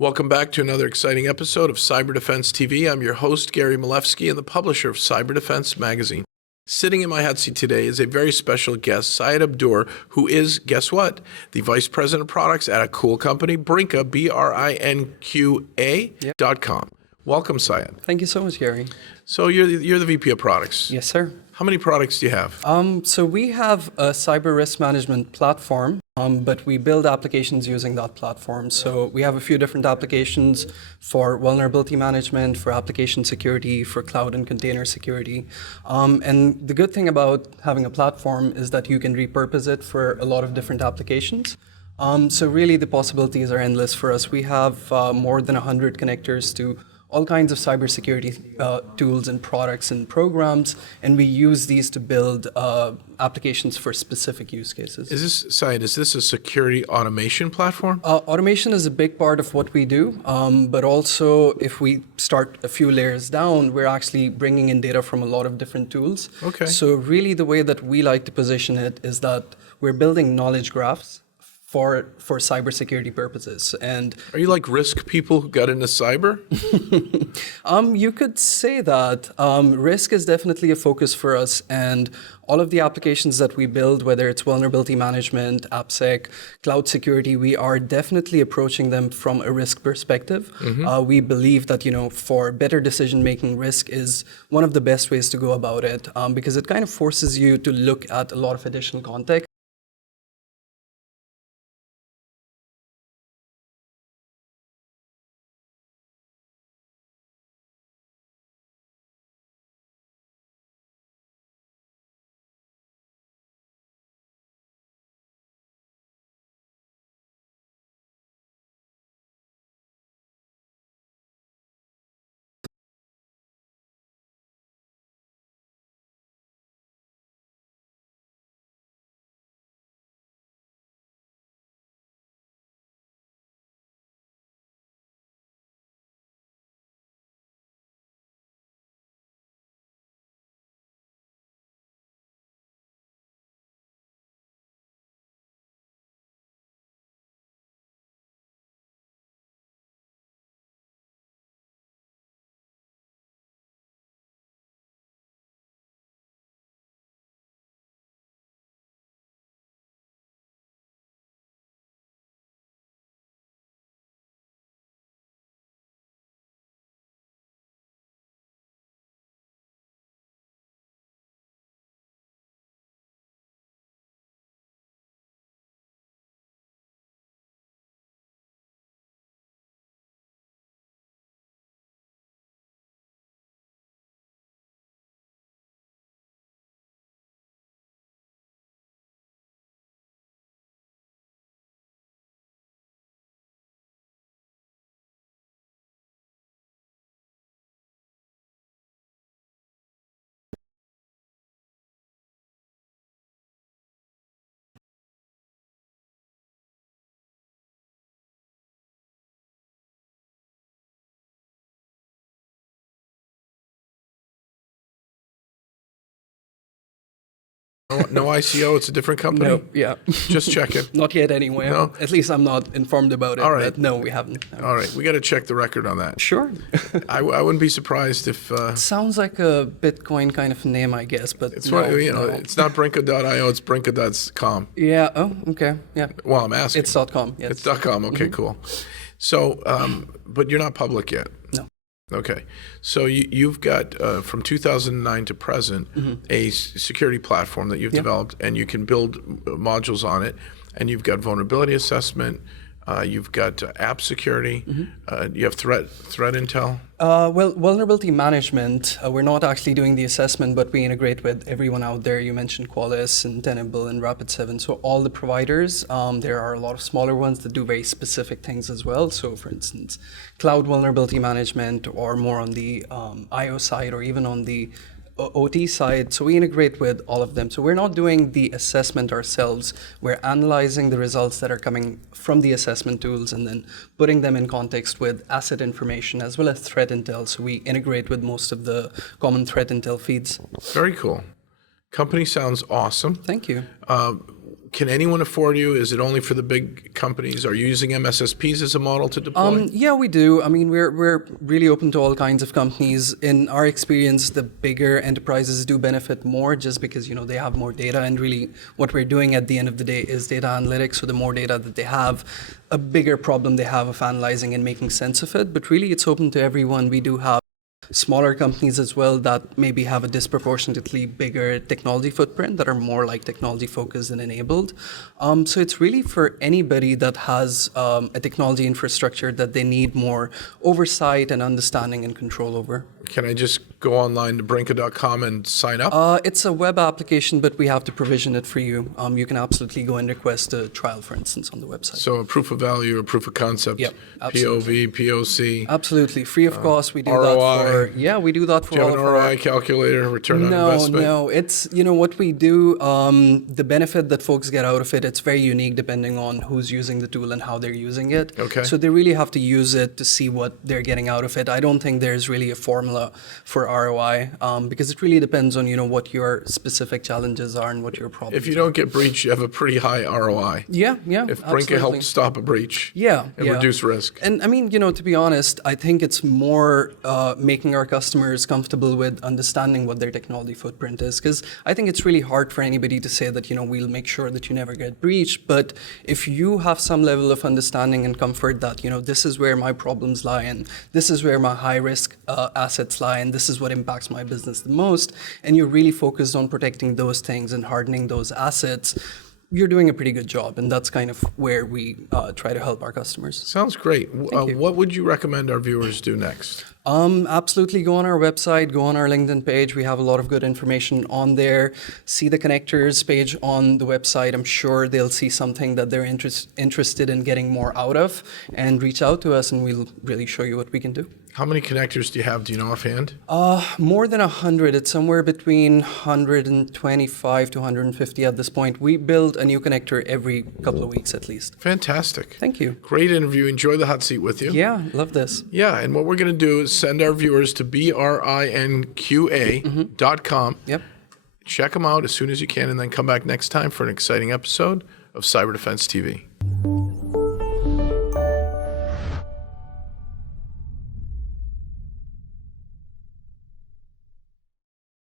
Welcome back to another exciting episode of Cyber Defense TV. I'm your host, Gary Malefsky, and the publisher of Cyber Defense Magazine. Sitting in my hot seat today is a very special guest, Syed Abdur, who is, guess what, the Vice President of Products at a cool company, Brinqa, BRINQA.com. Welcome, Syed. Thank you so much, Gary. So you're the VP of Products. Yes, sir. How many products do you have? So we have a cyber risk management platform, but we build applications using that platform. So we have a few different applications for vulnerability management, for application security, for cloud and container security. And the good thing about having a platform is that you can repurpose it for a lot of different applications. So really the possibilities are endless for us. We have more than 100 connectors to all kinds of cybersecurity tools and products and programs, and we use these to build applications for specific use cases. Is this a security automation platform? Automation is a big part of what we do, but also if we start a few layers down, we're actually bringing in data from a lot of different tools. Okay. So really the way that we like to position it is that we're building knowledge graphs for cybersecurity purposes. And are you like risk people who got into cyber? You could say that. Risk is definitely a focus for us, and all of the applications that we build, whether it's vulnerability management, AppSec, cloud security, we are definitely approaching them from a risk perspective. We believe that, for better decision-making, risk is one of the best ways to go about it, because it kind of forces you to look at a lot of additional context. No ICO, it's a different company? No, yeah. Just checking. Not yet anyway. No? At least I'm not informed about it. All right. But no, we haven't. No. All right, we got to check the record on that. Sure. I wouldn't be surprised if... Sounds like a Bitcoin kind of name, I guess, but it's no, no. It's not Brinqa.io, it's Brinqa.com. Yeah, oh, okay, yeah. Well, I'm asking. It's .com, yes. It's .com, okay, cool. So, but you're not public yet? No. Okay, so you've got, from 2009 to present, a security platform that you've developed, and you can build modules on it, and you've got vulnerability assessment, you've got app security, you have threat intel. Well, vulnerability management, we're not actually doing the assessment, but we integrate with everyone out there. You mentioned Qualys and Tenable and Rapid7. So all the providers, there are a lot of smaller ones that do very specific things as well. So for instance, cloud vulnerability management, or more on the IO side, or even on the OT side, so we integrate with all of them. So we're not doing the assessment ourselves. We're analyzing the results that are coming from the assessment tools and then putting them in context with asset information as well as threat intel. So we integrate with most of the common threat intel feeds. Very cool. Company sounds awesome. Thank you. can anyone afford you? Is it only for the big companies? Are you using MSSPs as a model to deploy? Yeah, we do. I mean, we're really open to all kinds of companies. In our experience, the bigger enterprises do benefit more just because, they have more data. And really what we're doing at the end of the day is data analytics. So the more data that they have, a bigger problem they have of analyzing and making sense of it. But really, it's open to everyone. We do have smaller companies as well that maybe have a disproportionately bigger technology footprint that are more like technology focused and enabled. So it's really for anybody that has a technology infrastructure that they need more oversight and understanding and control over. Can I just go online to brinqa.com and sign up? It's a web application, but we have to provision it for you. You can absolutely go and request a trial, for instance, on the website. So a proof of value, a proof of concept, Yep, absolutely. POV, POC. Absolutely, free of cost. We do ROI. that for we do that for Do you all have an of our ROI calculator, return on investment? No. It's, what we do, the benefit that folks get out of it, it's very unique depending on who's using the tool and how they're using it. Okay. So they really have to use it to see what they're getting out of it. I don't think there's really a formula for ROI because it really depends on, what your specific challenges are and what your problems If you don't get breached, you have a pretty high ROI. Yeah. If Brinqa absolutely. helped stop a breach and reduce risk. And I mean, to be honest, I think it's more making our customers comfortable with understanding what their technology footprint is. Because I think it's really hard for anybody to say that, we'll make sure that you never get breached. But if you have some level of understanding and comfort that, this is where my problems lie and this is where my high risk assets lie and this is what impacts my business the most, and you're really focused on protecting those things and hardening those assets, you're doing a pretty good job. And that's kind of where we try to help our customers. Sounds great. You. What would you recommend our viewers do next? Absolutely go on our website, go on our LinkedIn page. We have a lot of good information on there. See the connectors page on the website. I'm sure they'll see something that they're interested in getting more out of, and reach out to us and we'll really show you what we can do. How many connectors do you have? Do you know offhand? More than 100. It's somewhere between 125 to 150 at this point. We build a new connector every couple of weeks at least. Fantastic. Thank you. Great interview. Enjoy the hot seat with you. Yeah, love this. Yeah, and what we're going to do is send our viewers to brinqa.com. Yep. Check them out as soon as you can, and then come back next time for an exciting episode of Cyber Defense TV.